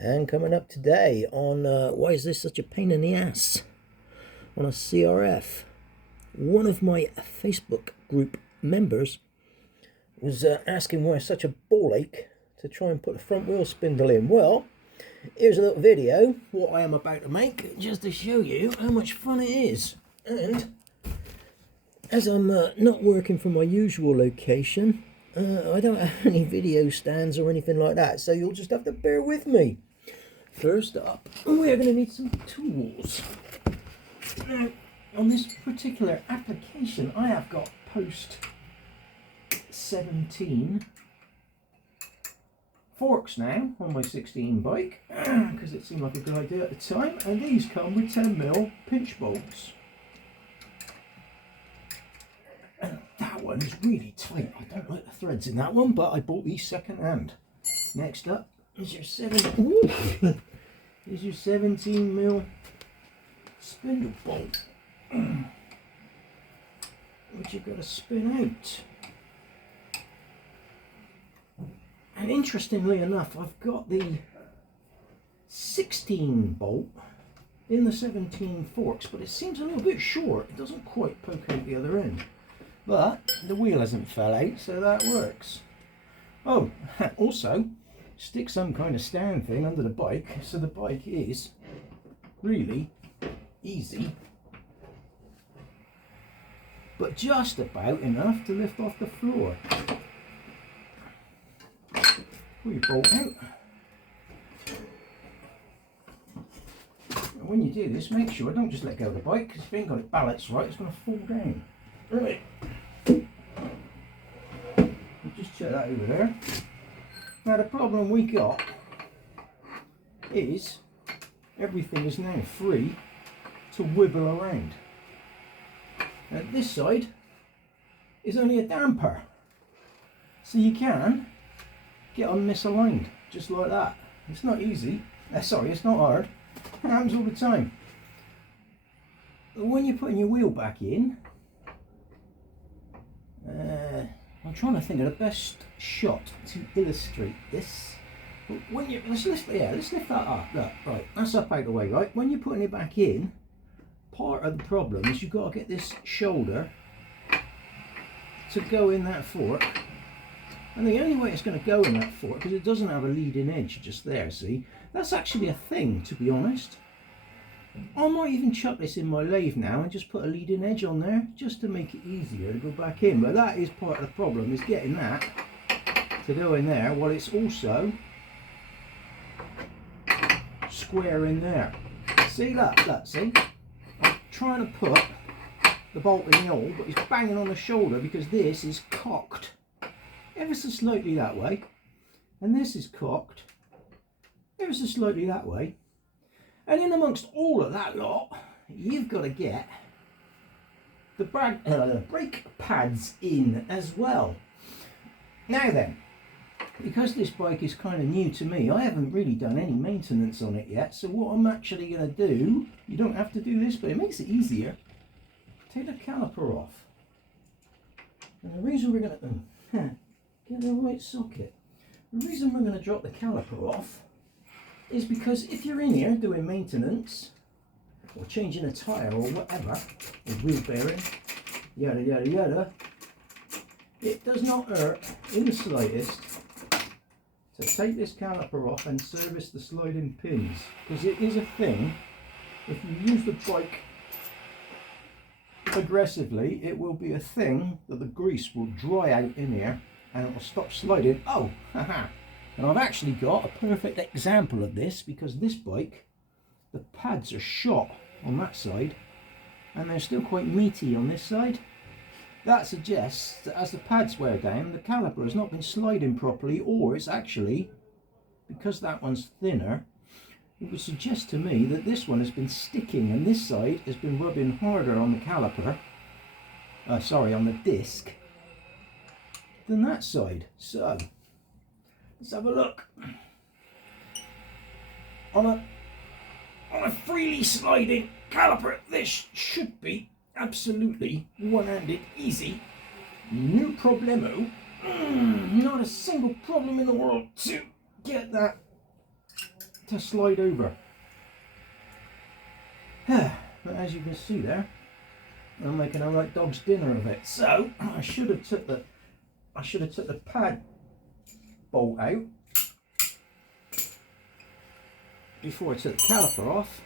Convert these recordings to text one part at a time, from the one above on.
And coming up today on why is this such a pain in the ass on a CRF. One of my Facebook group members was asking why such a ball ache to try and put the front wheel spindle in. Well, here's a little video what I am about to make just to show you how much fun it is. And as I'm not working from my usual location, I don't have any video stands or anything like that, so you'll just have to bear with me. First up, we're going to need some tools. Now, on this particular application, I have got post 17 forks now on my 16 bike, because it seemed like a good idea at the time, and these come with 10mm pinch bolts. And that one is really tight. I don't like the threads in that one, but I bought these second hand. Next up is your 17mm spindle bolt, which you've got to spin out. And interestingly enough, I've got the 16 bolt in the 17 forks, but it seems a little bit short. It doesn't quite poke out the other end. But the wheel hasn't fell out, so that works. Oh, also, stick some kind of stand thing under the bike, so the bike is really easy, but just about enough to lift off the floor. Pull your bolt out. And when you do this, make sure, don't just let go of the bike, because if you ain't got it balanced right, it's going to fall down. Right. Just check that over there. Now the problem we got is everything is now free to wibble around. Now this side is only a damper, so you can get on misaligned just like that. It's not easy. Sorry, it's not hard. It happens all the time. But when you're putting your wheel back in, I'm trying to think of the best shot to illustrate this. But when you let's lift that up. Look, right, that's up out the way, right? When you're putting it back in, part of the problem is you've got to get this shoulder to go in that fork. And the only way it's going to go in that fork, because it doesn't have a leading edge just there, see? That's actually a thing, to be honest. I might even chuck this in my lathe now and just put a leading edge on there just to make it easier to go back in. But that is part of the problem, is getting that to go in there while it's also square in there. See that, see? I'm trying to put the bolt in the hole, but it's banging on the shoulder because this is cocked ever so slightly that way, and this is cocked ever so slightly that way. And in amongst all of that lot, you've got to get the brake pads in as well. Now then, because this bike is kind of new to me, I haven't really done any maintenance on it yet. So what I'm actually going to do, you don't have to do this, but it makes it easier. Take the caliper off. And the reason we're going to get the right socket. The reason we're going to drop the caliper off is because if you're in here doing maintenance or changing a tyre or whatever, or wheel bearing, yada yada yada, it does not hurt in the slightest to take this caliper off and service the sliding pins, because it is a thing. If you use the bike aggressively, it will be a thing that the grease will dry out in here and it will stop sliding. Oh, haha. And I've actually got a perfect example of this, because this bike, the pads are shot on that side and they're still quite meaty on this side. That suggests that as the pads wear down, the caliper has not been sliding properly, or it's actually, because that one's thinner, it would suggest to me that this one has been sticking and this side has been rubbing harder on the caliper, on the disc, than that side. So let's have a look. On a freely sliding caliper, this should be absolutely one-handed easy. No problemo. Not a single problem in the world to get that to slide over. But as you can see there, I'm making a right dog's dinner of it. So I should have took the pad bolt out before I took the caliper off.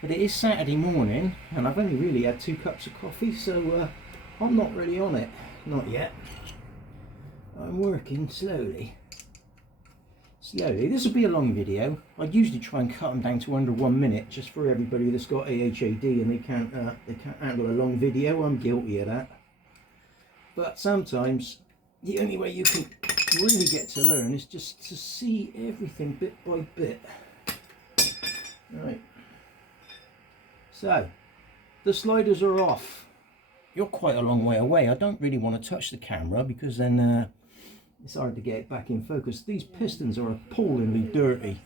But it is Saturday morning and I've only really had 2 cups of coffee, so I'm not really on it, not yet. I'm working slowly. This will be a long video. I usually try and cut them down to under 1 minute, just for everybody that's got AHAD and they can't handle a long video. I'm guilty of that. But sometimes the only way you can really get to learn is just to see everything bit by bit. Right. So the sliders are off. You're quite a long way away. I don't really want to touch the camera because then it's hard to get it back in focus. These pistons are appallingly dirty.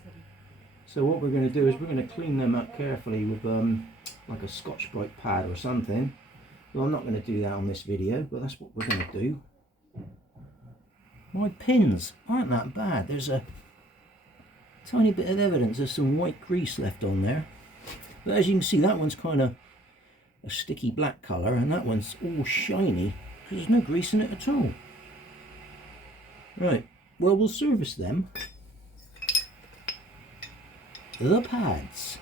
So what we're going to do is we're going to clean them up carefully with like a Scotch-Brite pad or something. Well, I'm not going to do that on this video, but that's what we're going to do. My pins aren't that bad. There's a tiny bit of evidence of some white grease left on there. But as you can see, that one's kind of a sticky black colour and that one's all shiny because there's no grease in it at all. Right, well, we'll service them. The pads.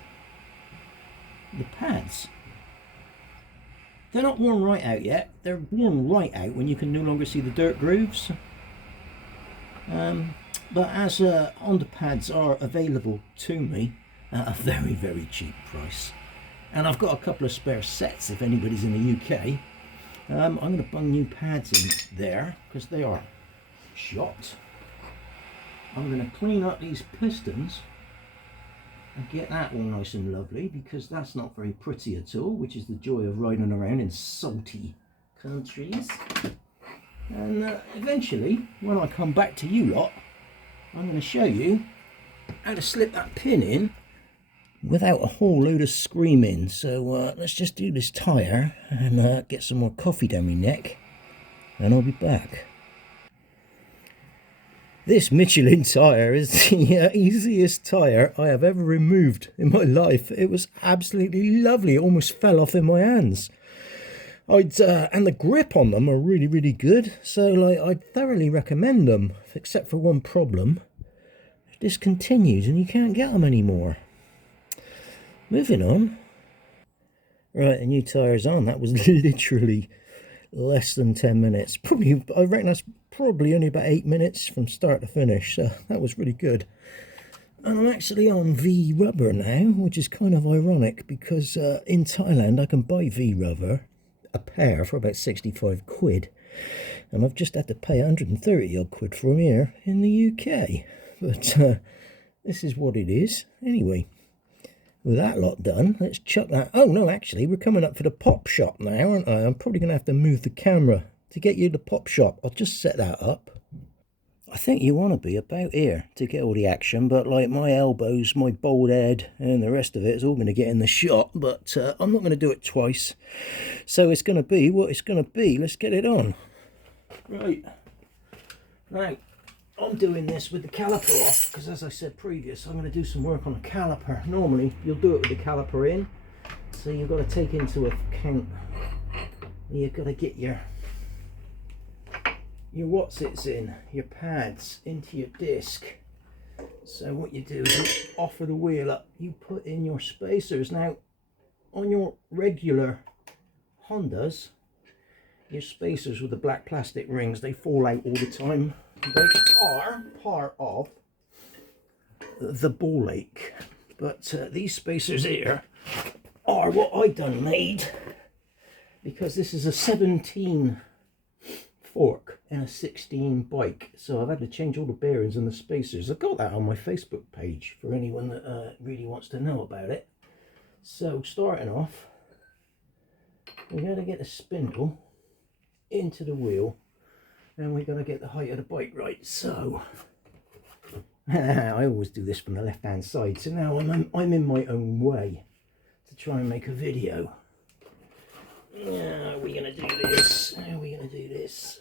They're not worn right out yet. They're worn right out when you can no longer see the dirt grooves. But as Honda pads are available to me at a very, very cheap price, and I've got a couple of spare sets if anybody's in the UK, I'm going to bung new pads in there because they are shot. I'm going to clean up these pistons and get that all nice and lovely because that's not very pretty at all, which is the joy of riding around in salty countries. And eventually, when I come back to you lot, I'm going to show you how to slip that pin in without a whole load of screaming. So let's just do this tyre and get some more coffee down my neck and I'll be back. This Michelin tyre is the easiest tyre I have ever removed in my life. It was absolutely lovely. It almost fell off in my hands. And the grip on them are really, really good. So like, I'd thoroughly recommend them, except for one problem. Discontinued and you can't get them anymore. Moving on. Right, a new tyre's on. That was literally less than 10 minutes. Probably, I reckon that's probably only about 8 minutes from start to finish. So that was really good. And I'm actually on V rubber now, which is kind of ironic because in Thailand I can buy V rubber, a pair, for about 65 quid. And I've just had to pay 130 odd quid for them here in the UK. But this is what it is. Anyway, with that lot done, let's chuck that. Oh no, actually, we're coming up for the pop shop now, aren't I? I'm probably going to have to move the camera to get you the pop shop. I'll just set that up. I think you want to be about here to get all the action, but like my elbows, my bald head, and the rest of it is all going to get in the shot, but I'm not going to do it twice. So it's going to be what it's going to be. Let's get it on. Right. Now, I'm doing this with the caliper off because, as I said previous, I'm going to do some work on the caliper. Normally you'll do it with the caliper in, so you've got to take into account, you've got to get your whatsits in, your pads into your disc. So what you do is you offer the wheel up, you put in your spacers. Now on your regular Hondas, your spacers with the black plastic rings, they fall out all the time. They are part of the ball ache, but these spacers here are what I done made, because this is a 17 fork and a 16 bike, so I've had to change all the bearings and the spacers. I've got that on my Facebook page for anyone that really wants to know about it. So starting off, we're going to get the spindle into the wheel, and we're going to get the height of the bike right. So I always do this from the left hand side, so now I'm in my own way to try and make a video. How are we going to do this? How are we going to do this?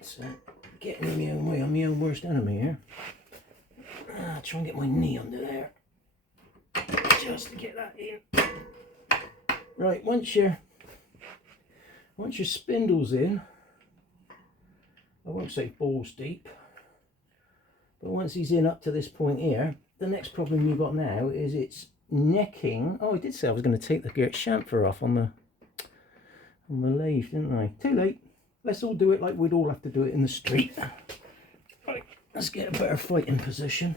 So getting in my own way, I'm my own worst enemy here. try and get my knee under there just to get that in. Right, once your spindle's in, I won't say balls deep, but once he's in up to this point here, the next problem you've got now is it's necking. Oh, I did say I was going to take the chamfer off on the lathe, didn't I? Too late. Let's all do it like we'd all have to do it in the street. Right, let's get a better fighting position.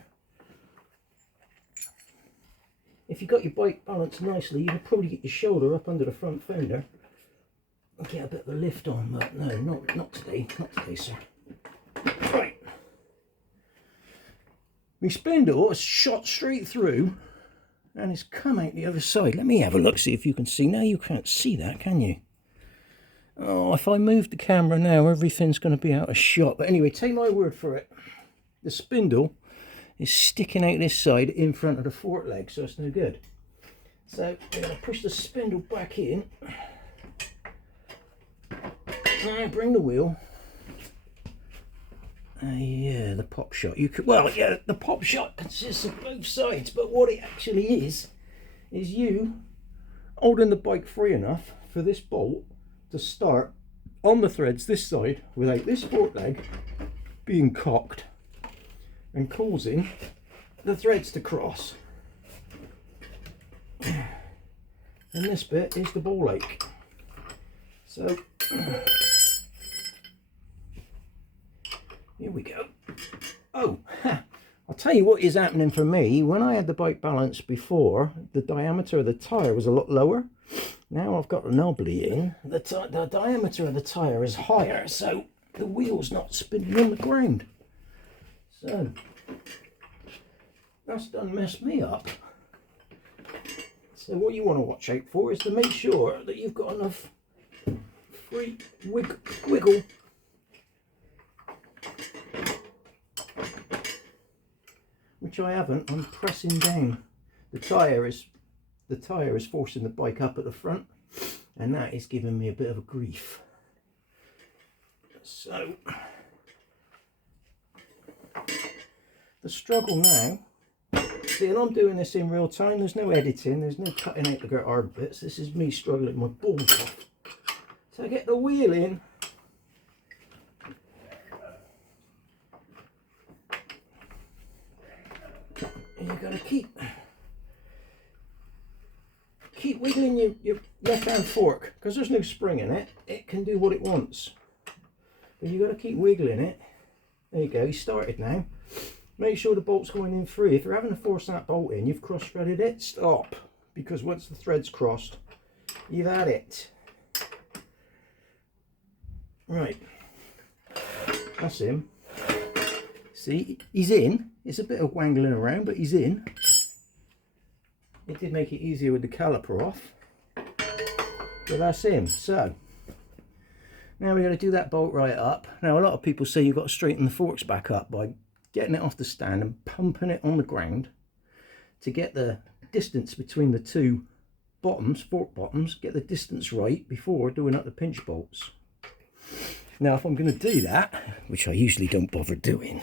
If you got your bike balanced nicely, you could probably get your shoulder up under the front fender and get a bit of a lift on, but no, not today, sir. Right. My spindle has shot straight through and it's come out the other side. Let me have a look, see if you can see. Now you can't see that, can you? Oh, if I move the camera now, everything's going to be out of shot. But anyway, take my word for it. The spindle is sticking out this side in front of the fork leg, so it's no good. So I'm going to push the spindle back in. Now bring the wheel. Yeah, the pop shot. You could, well, yeah, the pop shot consists of both sides, but what it actually is you holding the bike free enough for this bolt to start on the threads this side without this fork leg being cocked and causing the threads to cross. And this bit is the ball ache. So here we go. Oh, I'll tell you what is happening for me. When I had the bike balanced before, the diameter of the tyre was a lot lower. Now I've got the knobbly in, the diameter of the tyre is higher, so the wheel's not spinning on the ground. So that's done messed me up. So what you want to watch out for is to make sure that you've got enough free wiggle. Which I haven't. I'm pressing down. The tyre is forcing the bike up at the front, and that is giving me a bit of a grief. So the struggle now, see, and I'm doing this in real time, there's no editing, there's no cutting out the hard bits, this is me struggling my balls off. So I get the wheel in, and you've got to keep wiggling your left hand fork, because there's no spring in it, it can do what it wants. But you've got to keep wiggling it. There you go, you started now. Make sure the bolt's going in free. If you're having to force that bolt in, you've cross-threaded it, stop. Because once the thread's crossed, you've had it. Right. That's him. See, he's in. It's a bit of wangling around, but he's in. It did make it easier with the caliper off. But that's him. So, now we're going to do that bolt right up. Now, a lot of people say you've got to straighten the forks back up by getting it off the stand and pumping it on the ground to get the distance between the two bottoms, fork bottoms, get the distance right before doing up the pinch bolts. Now, if I'm going to do that, which I usually don't bother doing,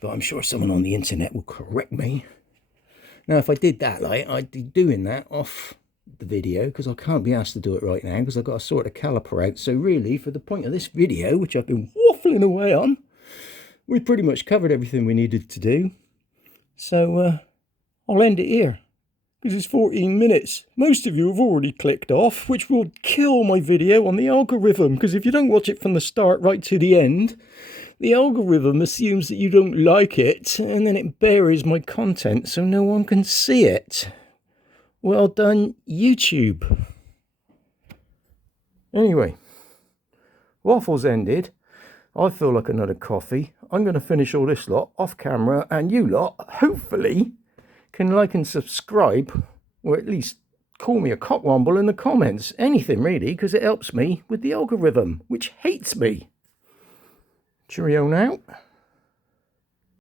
but I'm sure someone on the internet will correct me. Now, if I did that, like, I'd be doing that off the video, because I can't be asked to do it right now because I've got to sort the caliper out. So really, for the point of this video, which I've been waffling away on, we pretty much covered everything we needed to do. So I'll end it here because it's 14 minutes. Most of you have already clicked off, which will kill my video on the algorithm, because if you don't watch it from the start right to the end, the algorithm assumes that you don't like it, and then it buries my content so no one can see it. Well done, YouTube. Anyway, waffles ended. I feel like another coffee. I'm going to finish all this lot off camera, and you lot, hopefully, can like and subscribe, or at least call me a cockwomble in the comments. Anything, really, because it helps me with the algorithm, which hates me. Cheerio now.